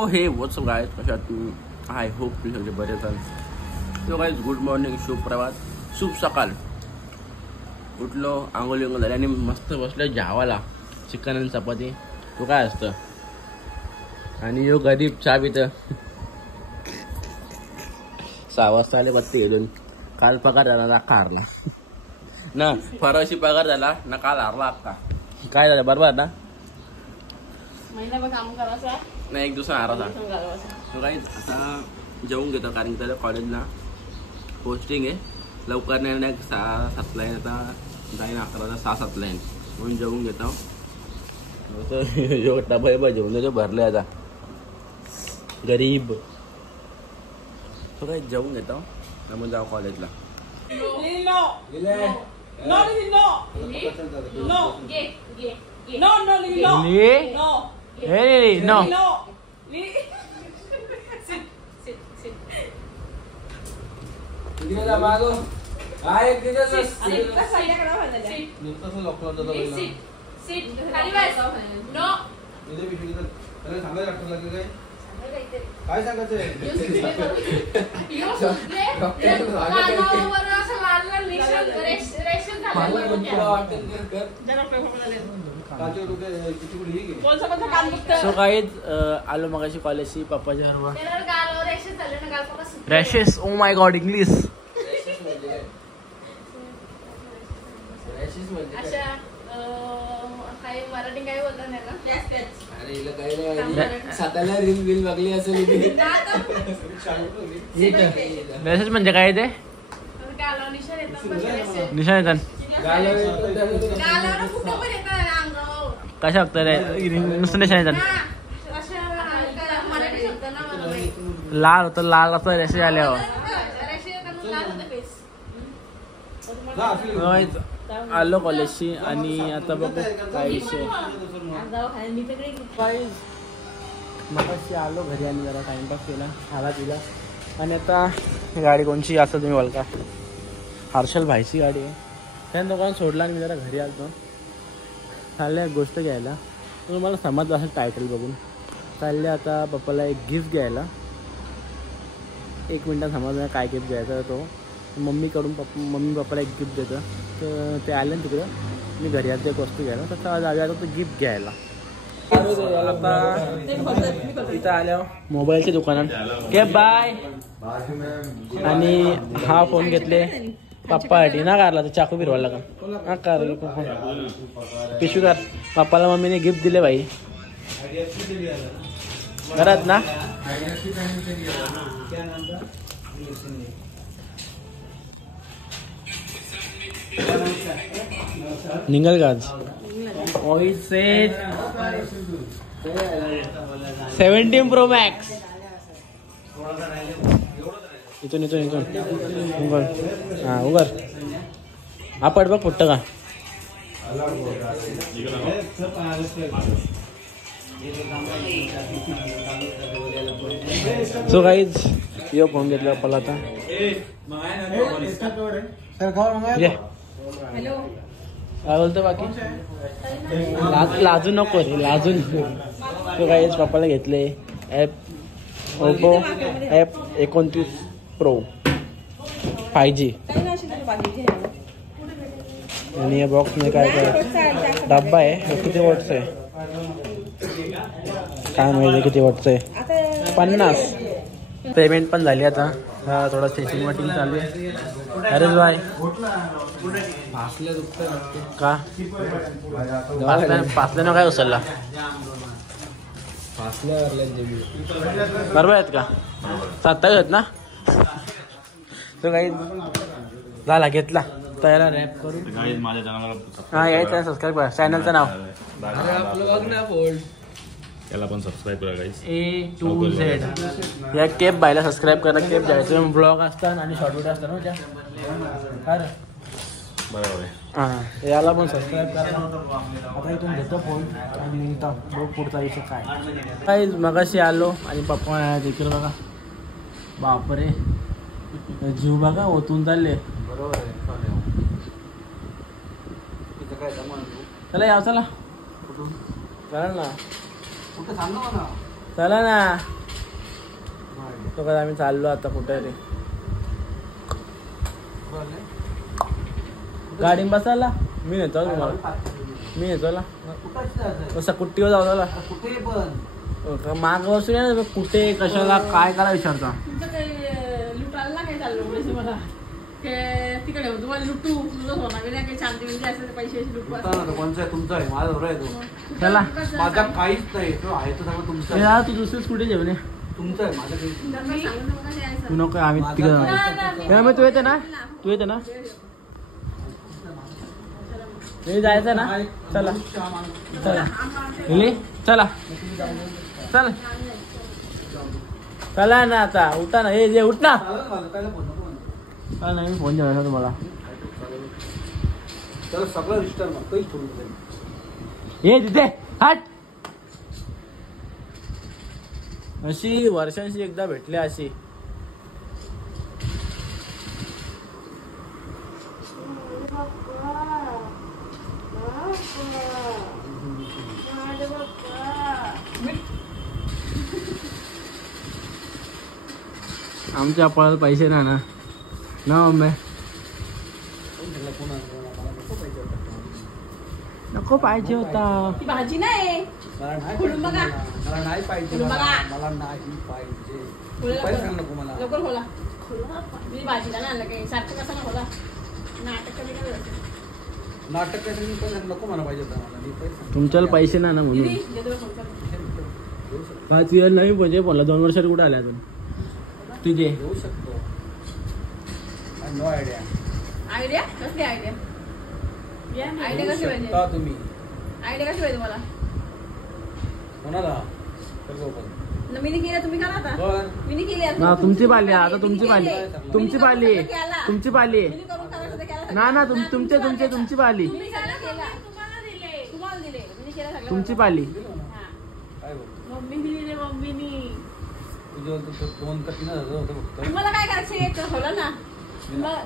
ओ हे WhatsApp guys, कशा तुम्ही? आय होप तुम्ही सगळे बरे असाल. तो गाईज गुड मॉर्निंग, शुभ प्रभात, शुभ सकाळ. उठलो, आंघोळ विंघोळ झाली आणि मस्त बसलो जेवायला. चिकन आणि चपाती. तो काय असतं. आणि यो गरीब चहा पितं. 6 वाजता आले बत्ती घेऊन. काल पगार झाला ना हारला ना, परवाशी पगार झाला ना, काल हारला अक्का. काय झालं बरोबर ना, महिनाभर काम करायचं नाही, एक दिवसा हाराचा. काही आता जेवून घेतो, कारण त्याला कॉलेजला पोस्टिंग आहे. लवकर नाही, 6-7ला आहे. आता जाईन 11ला, 6-7ला आहे. म्हणून जेवून घेतो. डबा जेवून भरले आता. गरीब तो काही जेवून घेतो, मग जाऊ कॉलेजला. काय सांगायचं सो गाईज आलो मगाशी कॉलेजची पप्पाच्या घरवा. Rashes, oh my God, English. Marathi काय बोलतात नाही का? अरे हिला काही नाही, साताला रील बिल बघली असेल. रॅशेस म्हणजे काय ते? निशाण येतात. कशा बघता रे, नुसतं निशाण येतात. लाल होतं, लाल असं रॅशेस आल्यावर. आलो कॉलेजची आणि आता बघू काय विषय. मगाशी आलो घरी आणि जरा टाइमपास केला, आला तिला. आणि आता गाडी कोणची असं तुम्ही बोलका, हर्षल भाईची गाडी आहे. त्या दोघांना सोडला आणि मी जरा घरी आलो. चालले एक गोष्ट घ्यायला, तुम्हाला समजलं असेल टायटल बघून. चालले आता पप्पाला एक गिफ्ट घ्यायला. 1 मिनटात समजलं काय गिफ्ट घ्यायचा तो. मम्मी पप्पाला एक गिफ्ट देतं. तर ते आले ना तिकडं, मी घरी आलो एक वस्तू घ्यायला. तर जाऊया तो गिफ्ट घ्यायला. आता इथं आल्यावर मोबाईलच्या दुकानात के बाय. आणि हा फोन घेतले पप्पासाठी ना, कारला तर चाकू फिरवायला का हा कार पिशवी कर. पप्पाला मम्मीने गिफ्ट दिले भाई घरात ना. निघल का आज? 17 Pro Max. इथून उघड. हा उघड. आपण बघ फुटतं का. सो गाईज यो फोन घेतला पप्पाला आता. काय बोलतो बाकी, लाजू नको रे, लाजू नको. तो गाईज पप्पाला घेतले ओप्पो F29 Pro 5G. आणि या बॉक्स मध्ये काय काय डब्बा आहे. किती वॉटचं आहे काय माहिती, किती वॉटचं आहे. 50. पेमेंट पण झाली आता. थोडा सेटिंग वटिंग चालू आहे. अरे बाय का पाचल्यानं काय उचलला बरोबर आहेत का 27 आहेत ना. तो काही झाला घेतला त्याला रॅप करून. हा यायचं सबस्क्राईब करा चॅनलचं नाव. त्याला पण सबस्क्राईब करा गाईस. A to Z. या केप बायला सबस्क्राईब करा. केप जायचं ब्लॉग असतात आणि शॉर्ट व्हिडिओ असतात ना त्या. बरोबर आहे. हां याला पण सबस्क्राईब करा. आता इथून घेतो फोन आणि बघ पुढचा विषय काय. मगाशी आलो आणि पप्पा देखील बघा बापरे जीव बघा ओतून चालले. बरोबर आहे. चला याव चला कुठून करा ना. कुठं सांग ना मला. चला ना. तो काय आम्ही चाललो आता कुठे रे. गाडी बसायला मी नेतो तुम्हाला. मी नेतो ना कसं कुट्टीवर जाऊ कुठे पण माग बसून या ना. कुठे कशाला काय करा विचारता. तुमचं काही लुटायला काय चाललं म्हणजे मला तिकडे तुम्हाला लुटू तुझं सोना बिना काही शांती बिंदी असेल तर पैसे लुटू कोणचा आहे तुमचा आहे माझा बरोबर आहे तो. चला माझा काहीच नाही तो आहे तो सगळं तुमचा हे आहे. यार तू दुसरीच कुठे जेवण आहे. तुमचं आहे माझं काही तू नको आम्ही तिकडे तू येते ना. तू येते ना. हे जायचं ना. चला चला चला चला चला ना आता उठा ना. हे जे उठ ना. नाही फोन जेवायचा तुम्हाला. तर सगळं रिस्टर मग काहीच ठेवून नाही. हे तिथे हट. अशी वर्षांशी एकदा भेटले अशी. आमच्या पळाला पैसे नाही ना मम्मी. नको पाहिजे होता. ती भाजी नाही खोलून बघा. मला नाही पाहिजे. खोलून बघा. मला नाही पाहिजे. खोला पैसे सांग नको मला. लवकर खोला. मी भाजीला नाही आणलं काही सारखं कसं ना खोला. नाटक कमी काय नाटक काय तुम्ही पण नको मला पाहिजे होता. मला मी पैसे तुमच्याला पैसे नाही ना म्हणून. 5 इयर नवीन म्हणजे बोलला 2 वर्षात कुठे आले अजून तुझे. येऊ शकतो. No idea. आयडिया कसली आयडिया. आयडिया कशी पाहिजे. तुम्ही आयडिया कशी पाहिजे तुम्हाला. कोणाला मी केलं तुम्ही करा आता. मी केली ना तुमची पाली आता. तुमची पाली. तुमची पाली. तुमची पाली ना ना. तुमची पाली. तुम्हाला दिले मी केलं सगळं. तुमची पाली. मम्मीनी दिले मम्मीनी. दोन का 3,000 होते फक्त. तुम्हाला काय करायचं खोला ना.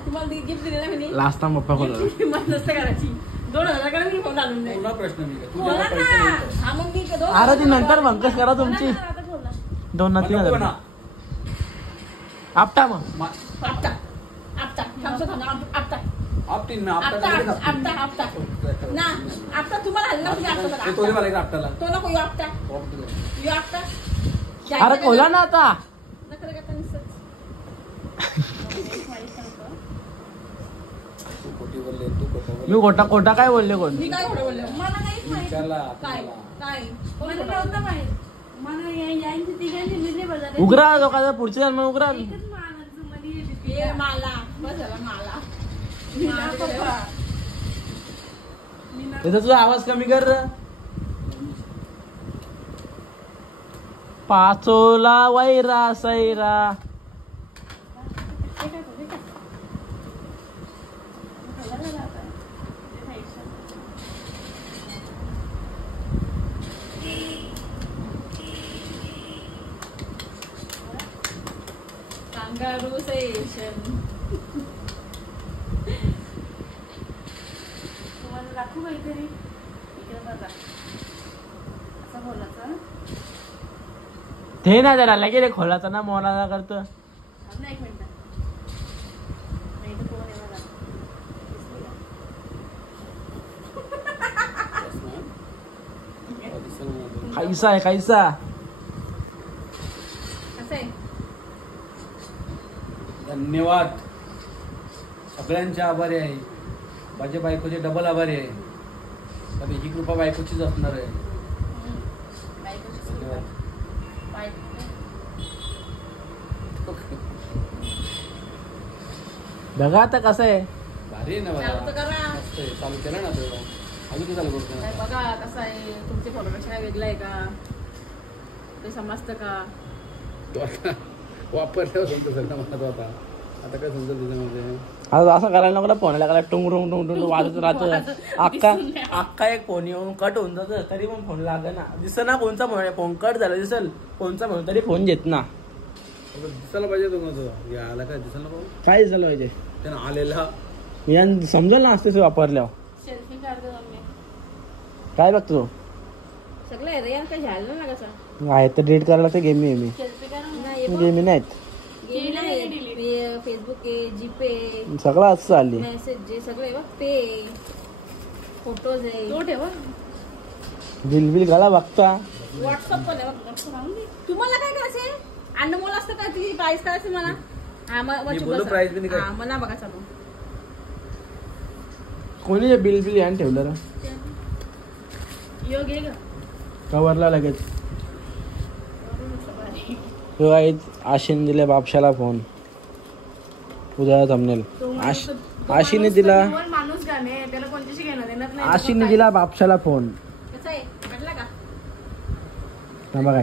तुम्हाला गिफ्ट दिले ना मी. लास्ट टाइम पप्पा खोला. मस्त नसतं करायची. 2,000 करा मी फोन आणून नाही. पुन्हा प्रश्न मी काय खोला तुझ्या ना. पैसे नाही. हा मग मी अरे ती नंतर भंकस करा तुमची. 2 ना 3,000 आपटा मग. आपटा आपटा थांबतो थांबा आपटा आपटीन मी आपटा आपटा आपटा आपटा ना. आपटा तुम्हाला हल्ला तुम्ही आपटा तो मला एक आपटाला. तो नको यो आपटा यो आपटा. अरे खोला ना आता. नका करता निसत. तू खोटी बोलले. तू खोटं बोलले. मी खोटा काय बोलले कोण. मी काय खोटं बोलले. मला काहीच माहित विचारला काय तुम्हाला. काय मला नव्हतं माहित. मला यांची तिघांची मिले बजाते. उघरा लोकांचा पुढच्या जन्म उघरा. ये माला बस झाला माला. त्याचा तुझा आवाज कमी कर. पाचोला वैरा सैरा. Kangaroo session. तुम्हाला दाखवू काहीतरी. इकडे बघा असं बोलायचं. ते ना जरा लगे रे खोलाचा ना मोना करतो. थांब ना 1 मिनिट. नाही तर कोण आहे बघा. कैसा आहे कैसा. कसं आहे. धन्यवाद. सगळ्यांचे आभारी आहे. माझ्या बायकोचे डबल आभारी आहे. तर ही कृपा बायकोचीच असणार आहे. धन्यवाद. बघा आता कसं आहे. भारी आहे ना चालू तर बघा. करा. मस्त आहे. चालू केलं ना तो. अजून ते चालू करतो काय बघा कसं आहे. तुमचे फोटोपेक्षा काय वेगळं आहे का. ते समजतं का. वापरल्यावर समजत असेल ना मला तो आता. आता काय समजत त्याच्यामध्ये. आता असं करायला नको ना. फोन लागला टुंग टुंग टुंग टुंग वाजत राहतं. अख्खा एक फोन येऊन कट होऊन जातं तरी पण फोन लाग ना. दिसत ना कोणचा फोन कट झाला दिसल. कोणचा फोन तरी फोन घेत ना. दिसायला पाहिजे तो. आला काय दिसायला नको. काय दिसायला पाहिजे. त्यानं आलेला यान समजेल ना असते वापरल्यावर. सेल्फी काढतो मम्मी. काय बघतो सगळं आहे रे यार. काय झालं ना कसं. आहे तर डिलीट करायला लागतं गेमी नाही, हे बघ. गेमी नाहीत गेम आहे, फेसबुक आहे, जीपे, सगळं असं चालली मेसेज जे सगळे बघ, पे, फोटोज आहे, तो ठेवा. बिल बिल घाला बघता व्हॉट्सअप पण आहे बघ, WhatsApp आणून दे. तुम्हाला काय करायचंय? अनमोल असतं का ती प्राईस करायची मला? हा, मी बोललो price बी नाही काय. मला बघा चालू. कोणी बिल बिल यान ठेवलं रे योग आहे का? कवरला लगेच तेव्हा आशीने दिले बापशाला फोन उद्या जमनेल आशीने दिला माणूस गाणे त्याला कोणत्याशी घेणं देणार नाही. आशीने दिला बापशाला फोन कसं आहे? वाटला का? बघा